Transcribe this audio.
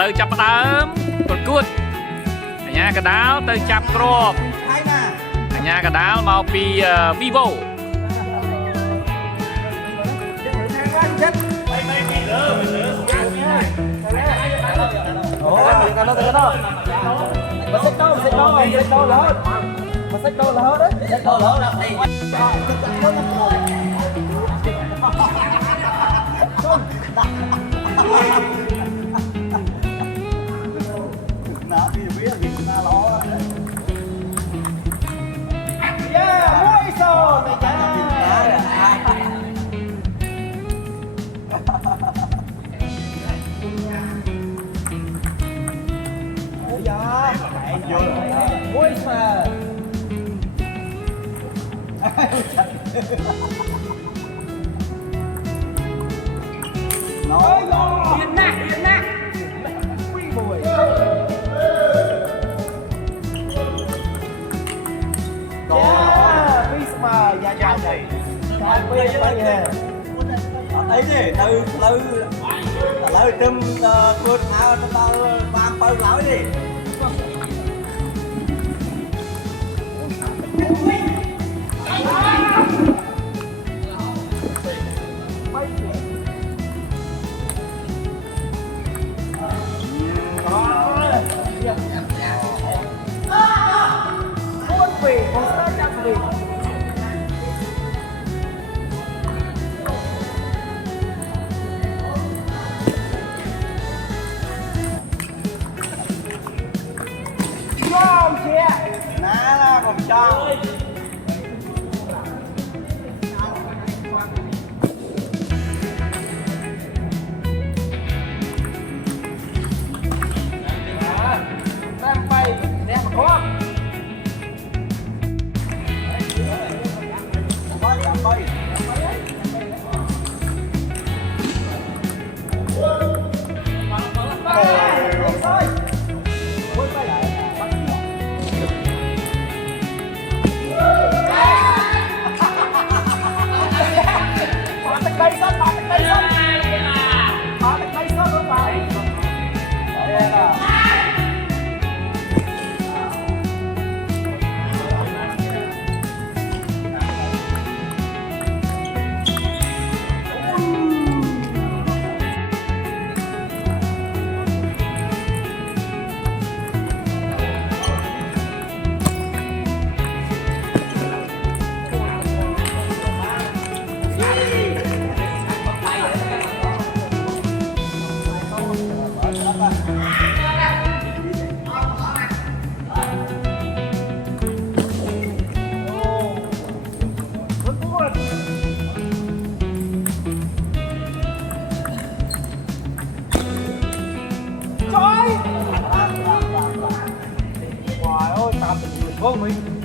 លើចាប់ផ្ដើមប្រកួតអញ្ញាកដាលទៅចាប់គ្រាប់អញ្ញាកដាលមកពី Vivo ấy gì từ trâm cuốn áo tao vang bao láo đi ná còn cho đang bay đem một khóa bay Trời ơi, tao tình người của mình